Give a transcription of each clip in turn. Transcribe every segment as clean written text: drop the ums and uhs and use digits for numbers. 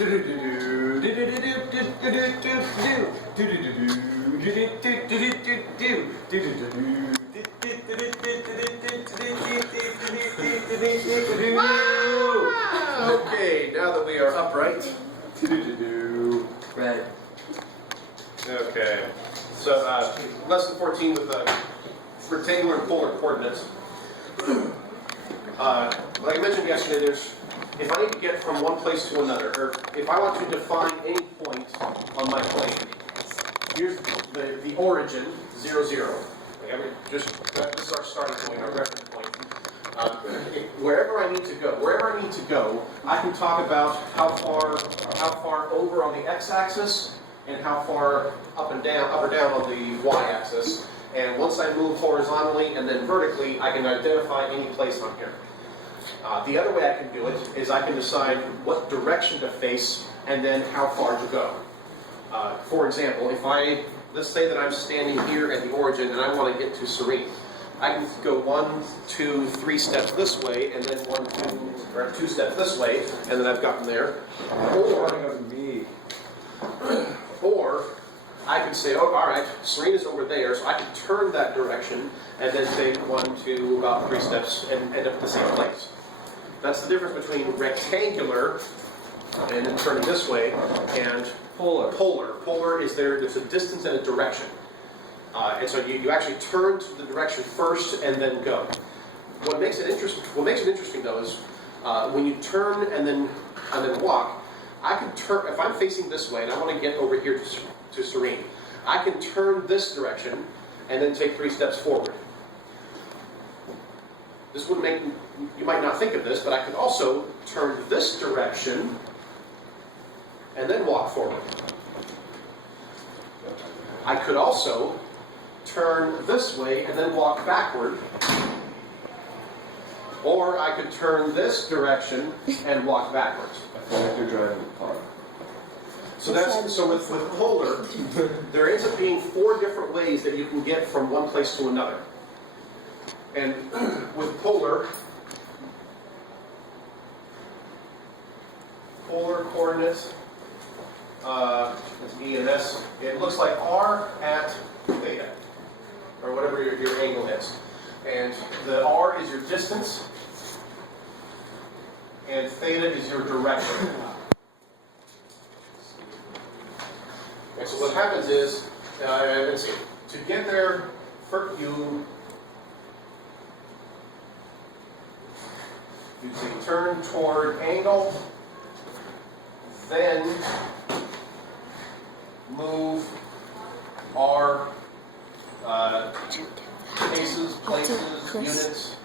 Okay, now that we are upright. Right. Okay. So, lesson 14 with rectangular and polar coordinates. Like I mentioned yesterday, if I need to get from one place to another, or if I want to define any point on my plane, here's the origin, 0, 0. This is our starting point, our reference point. Wherever I need to go, I can talk about how far over on the x-axis and how far up or down on the y-axis. And once I move horizontally and then vertically, I can identify any place on here. The other way I can do it is I can decide what direction to face and then how far to go. For example, let's say that I'm standing here at the origin and I want to get to Serene. I can go 1, 2, 3 steps this way, and then 2 steps this way, and then I've gotten there. Or I could say, oh, all right, Serene is over there, so I can turn that direction and then take 1, 2, about 3 steps and end up at the same place. That's the difference between rectangular and then turning this way and polar. Polar is there's a distance and a direction. And so you actually turn to the direction first and then go. What makes it interesting though is when you turn and then walk, I can turn, if I'm facing this way and I want to get over here to Serene, I can turn this direction and then take 3 steps forward. This would make, you might not think of this, but I could also turn this direction and then walk forward. I could also turn this way and then walk backward. Or I could turn this direction and walk backwards. I feel like you're driving a car. So with polar, there ends up being 4 different ways that you can get from one place to another. And with polar coordinates, it's E and S, it looks like R at theta, or whatever your angle is. And the R is your distance, and theta is your direction. And so what happens is, let's see, to get there, first you turn toward angle, then move R cases, places, units,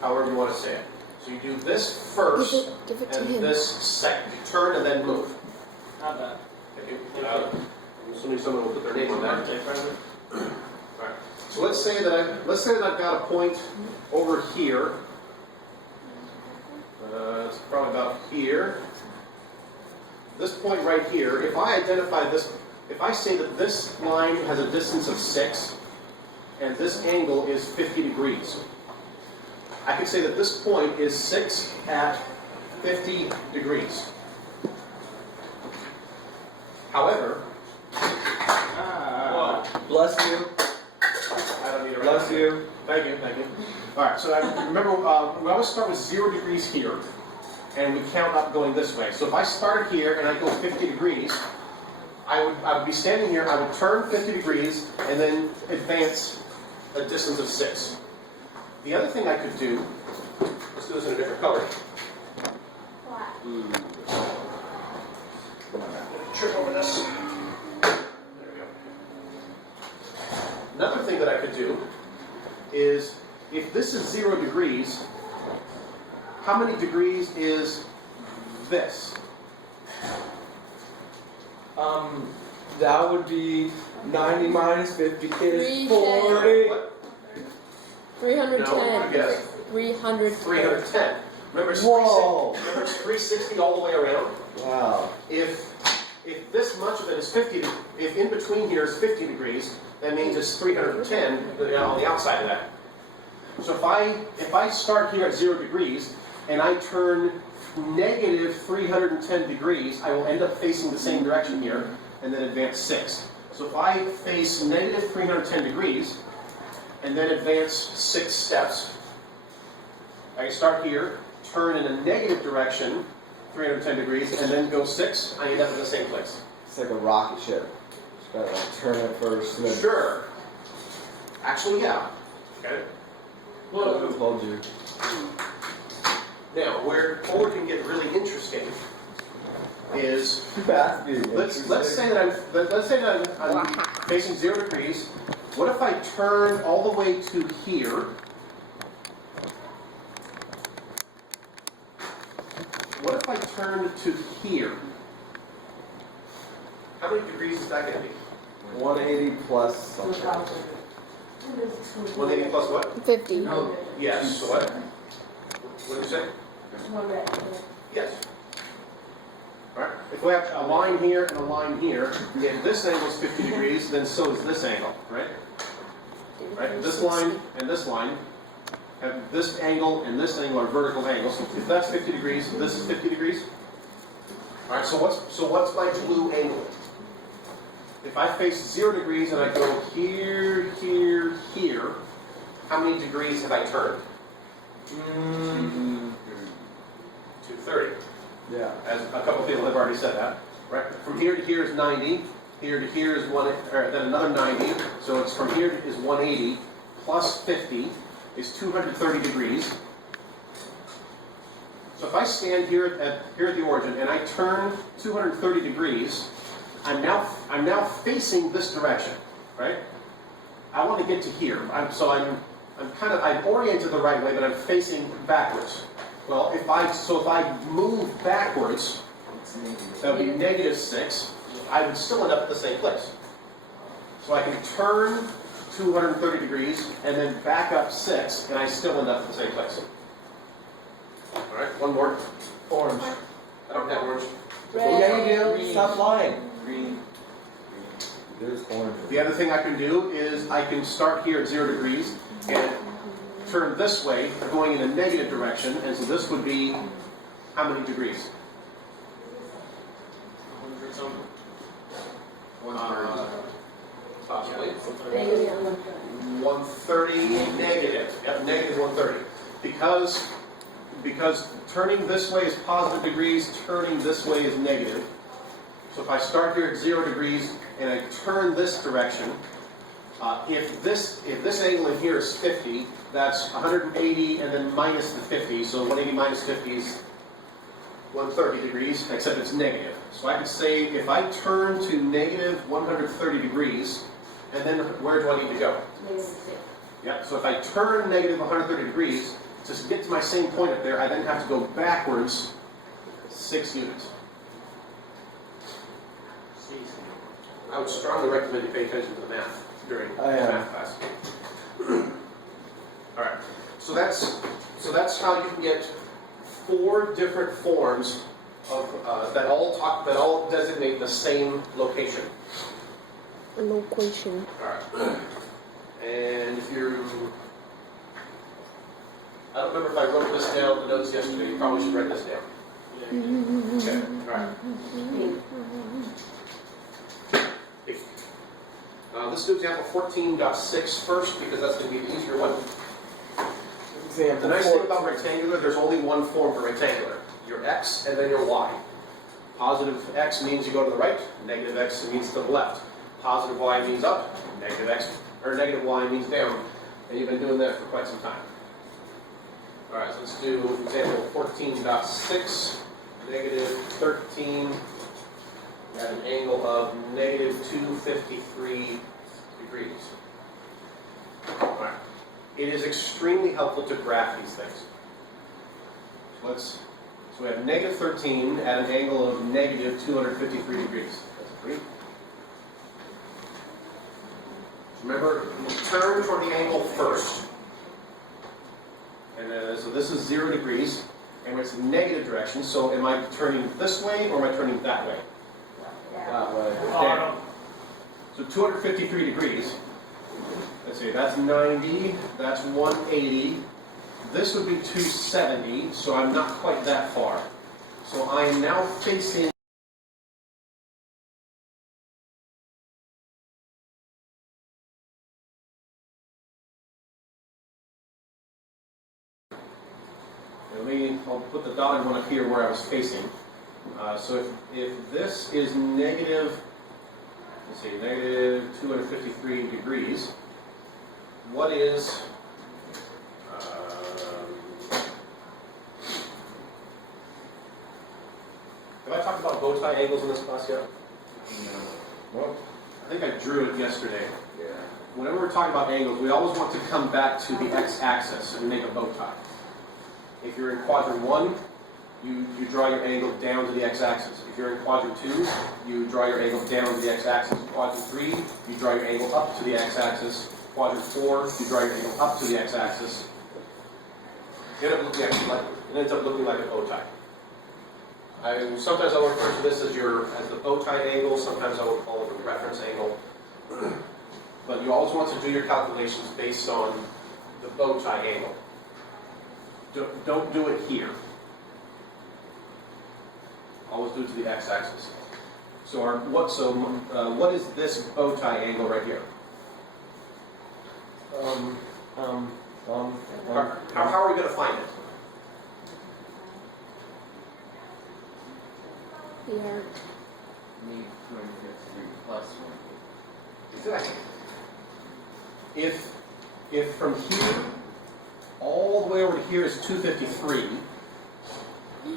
however you want to say it. So you do this first, Give it to and him. this second. You turn and then move. Not bad. I'm assuming someone will put their name on that. Alright. So let's say that I've got a point over here. It's probably about here. This point right here, if I identify this, if I say that this line has a distance of 6, and this angle is 50 degrees, I could say that this point is 6 at 50 degrees. However, Bless you. I don't need to Bless you. Thank you. Alright, so remember, we always start with 0 degrees here, and we count up going this way. So if I started here and I go 50 degrees, I would be standing here, I would turn 50 degrees, and then advance a distance of 6. The other thing I could do, let's do this in a different color. Trip over this. There we go. Another thing that I could do is, if this is 0 degrees, how many degrees is this? That would be 90 minus 50 is 40. What? 310. No, yes. 310. 310. Remember, it's Whoa. 360 all the way around. Wow. If this much of it is 50, if in between here is 50 degrees, that means it's 310 on the outside of that. So if I start here at 0 degrees and I turn negative 310 degrees, I will end up facing the same direction here, and then advance 6. So if I face negative 310 degrees, and then advance 6 steps, I can start here, turn in a negative direction, 310 degrees, and then go 6, I end up in the same place. It's like a rocket ship. Just gotta like turn it first and then. Sure. Actually, yeah. Okay. I told you. Now, where forward can get really interesting is let's say that I'm facing 0 degrees. What if I turn all the way to here? What if I turn to here? How many degrees is that going to be? 180 plus something. 180 plus what? 50. Yes. So what? What did you say? Yes. All right. If we have a line here and a line here, and this angle is 50 degrees, then so is this angle, right? Right. This line and this line have this angle and this angle are vertical angles. If that's 50 degrees, this is 50 degrees. All right. So what's my blue angle? If I face 0 degrees and I go here, here, here, how many degrees have I turned? 230. Yeah. As a couple of people have already said that. Right. From here to here is 90. Here to here is then another 90. So it's from here is 180 plus 50 is 230 degrees. So if I stand here at the origin and I turn 230 degrees, I'm now facing this direction, right? I want to get to here. I'm oriented the right way, but I'm facing backwards. Well, if I move backwards, that would be negative 6. I would still end up at the same place. So I can turn 230 degrees and then back up 6, and I still end up at the same place. All right, one more. Orange. I don't have orange. Red. Yeah, you do. Green. Stop lying. Green. There's orange. The other thing I can do is I can start here at 0 degrees and turn this way, going in a negative direction, and so this would be how many degrees? 100 something. Possibly. 130 negative. Yep, negative 130. Because turning this way is positive degrees, turning this way is negative. So if I start here at 0 degrees and I turn this direction, if this angle in here is 50, that's 180 and then minus the 50. So 180 minus 50 is 130 degrees, except it's negative. So I could say if I turn to negative 130 degrees, and then where do I need to go? Yep, so if I turn negative 130 degrees, to get to my same point up there, I then have to go backwards 6 units. I would strongly recommend you pay attention to the math during math class. All right, so that's how you can get 4 different forms of that all designate the same location. Location. All right, and if you're, I don't remember if I wrote this down in the notes yesterday. You probably should write this down. Okay, all right. Let's do example 14.6 first because that's going to be the easier one. Example. The nice thing about rectangular, there's only one form for rectangular. Your x and then your y. Positive x means you go to the right, negative x means to the left. Positive y means up, negative y means down. And you've been doing that for quite some time. All right, so let's do example 14.6, negative 13 at an angle of negative 253 degrees. All right. It is extremely helpful to graph these things. So we have negative 13 at an angle of negative 253 degrees. That's agree. Remember, turn toward the angle first. And so this is 0 degrees, and it's negative direction. So am I turning this way or am I turning that way? That way. Down. So 253 degrees. Let's see, that's 90, that's 180. This would be 270, so I'm not quite that far. So I am now facing I'll put the dotted one up here where I was facing. So if this is negative, let's see, negative 253 degrees, what is, have I talked about bow tie angles in this class yet? Well, I think I drew it yesterday. yeah. Whenever we're talking about angles, we always want to come back to the x-axis and make a bow tie. If you're in quadrant 1, you draw your angle down to the x-axis. If you're in quadrant 2, you draw your angle down to the x-axis. Quadrant 3, you draw your angle up to the x-axis. Quadrant 4, you draw your angle up to the x-axis. It ends up looking like a bow tie. Sometimes I will refer to this as the bow tie angle. Sometimes I will call it a reference angle. But you always want to do your calculations based on the bow tie angle. Don't do it here. Always do it to the x-axis. So what is this bow tie angle right here? How are we going to find it? Here. Need 253 plus 1. Exactly. If from here all the way over to here is 253,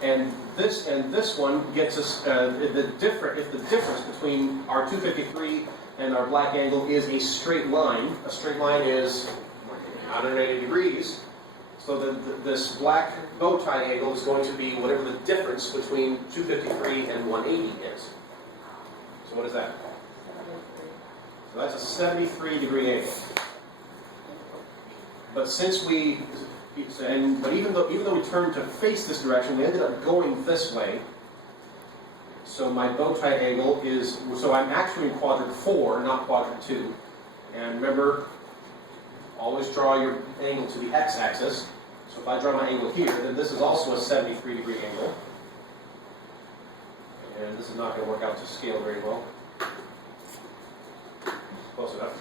and this one gets us if the difference between our 253 and our black angle is a straight line is 180 degrees. So this black bow tie angle is going to be whatever the difference between 253 and 180 is. So what is that? So that's a 73 degree angle. But even though we turned to face this direction, we ended up going this way. So my bow tie angle so I'm actually in quadrant 4, not quadrant 2. And remember, always draw your angle to the x-axis. So if I draw my angle here, then this is also a 73 degree angle. And this is not going to work out to scale very well. Close enough.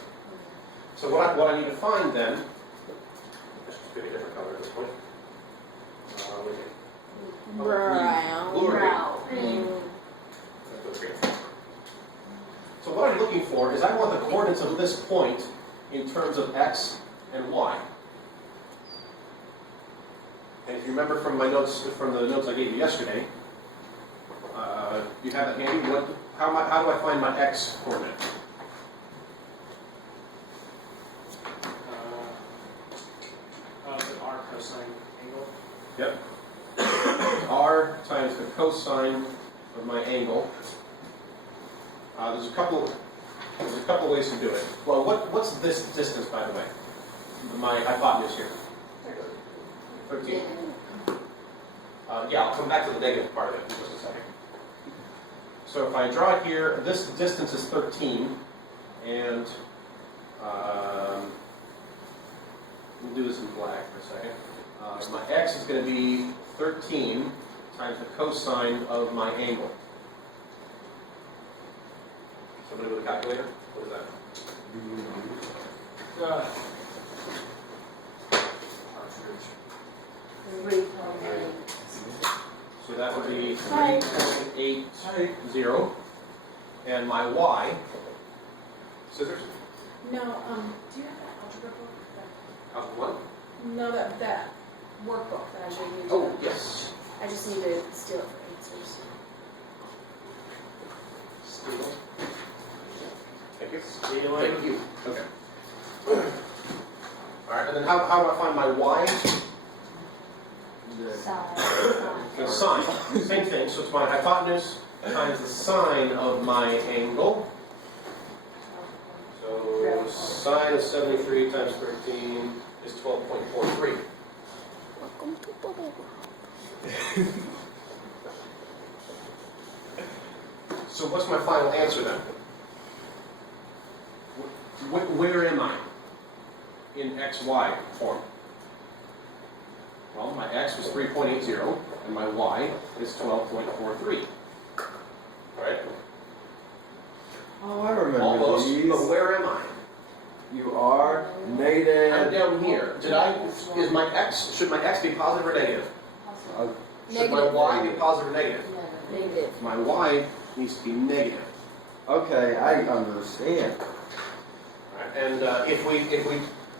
So what I need to find then, let's just pick a different color at this point. Brown. Blue or green? Let's go green. So what I'm looking for is I want the coordinates of this point in terms of x and y. And if you remember from my notes, from the notes I gave you yesterday, you have that handy. How do I find my x coordinate? The r cosine angle. Yep. R times the cosine of my angle. There's a couple ways to do it. Well, what's this distance, by the way? My hypotenuse here. 13. Yeah, I'll come back to the negative part of it in just a second. So if I draw here, this distance is 13, and we'll do this in black for a second. My x is going to be 13 times the cosine of my angle. Somebody with a calculator? What is that? So that would be 3.80. And my y, scissors? No, do you have that algebra book? Algebra what? No, that workbook that I gave you. Oh, yes. I just need to steal it for answers. Steal. Thank you. Stealing. Thank you. Okay. All right, and then how do I find my y? The sine. Same thing. So it's my hypotenuse times the sine of my angle. So sine of 73 times 13 is 12.43. So what's my final answer then? Where am I in XY form? Well, my x was 3.80, and my y is 12.43. Right? Oh, I remember Almost, these. but where am I? You are I'm negative. down here. Is my x, should my x be positive or negative? Should my Negative. y be positive or negative? Negative. My y needs to be negative. Okay, I understand. Right? And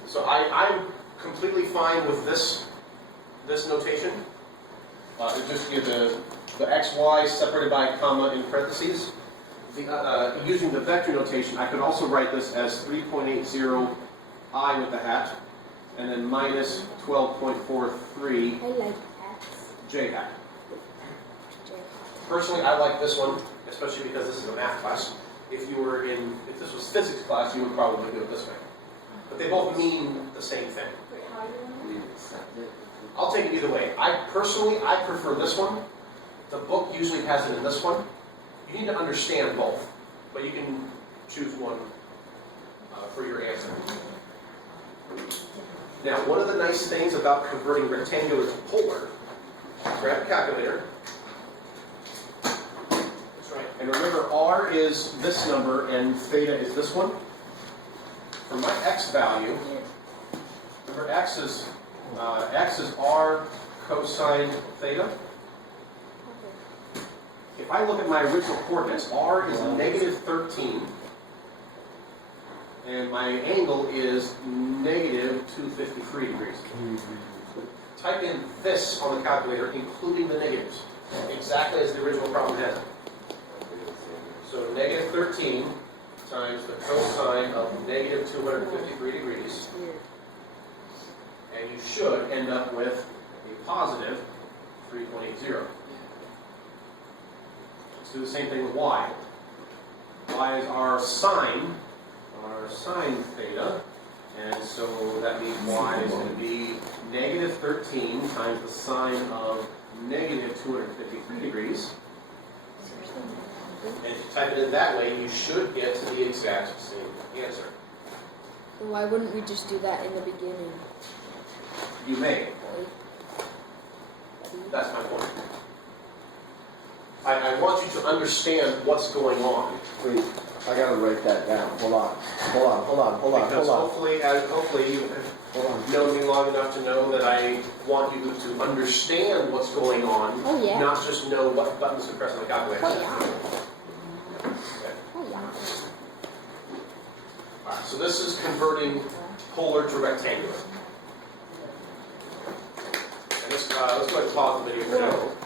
so I'm completely fine with this notation. Just give the xy separated by a comma in parentheses. Using the vector notation, I could also write this as 3.80 I with the hat, and then minus 12.43 I like X. j hat. Personally, I like this one, especially because this is a math class. If this was physics class, you would probably do it this way. But they both mean the same thing. Wait, how do you want I'll take it either way. I prefer this one. The book usually has it in this one. You need to understand both, but you can choose one for your answer. Now, one of the nice things about converting rectangular to polar, grab a calculator. That's right. And remember, r is this number and theta is this one. For my x value, remember x is r cosine theta. If I look at my original coordinates, r is negative 13, and my angle is negative 253 degrees. Type in this on the calculator, including the negatives, exactly as the original problem had. So negative 13 times the cosine of negative 253 degrees, and you should end up with a positive 3.80. Let's do the same thing with y. Y is our sine theta, and so that means y is going to be negative 13 times the sine of negative 253 degrees. And if you type it in that way, you should get to the exact same answer. So why wouldn't we just do that in the beginning? You may. That's my point. I want you to understand what's going on. Wait, I gotta write that down. Hold on. Because hopefully you have known me long enough to know that I want you to understand what's going on, Oh, yeah. not just know what buttons to press on the calculator. Oh, yeah. Okay. Oh, yeah. All right, so this is converting polar to rectangular. And let's go ahead and pause the video for now.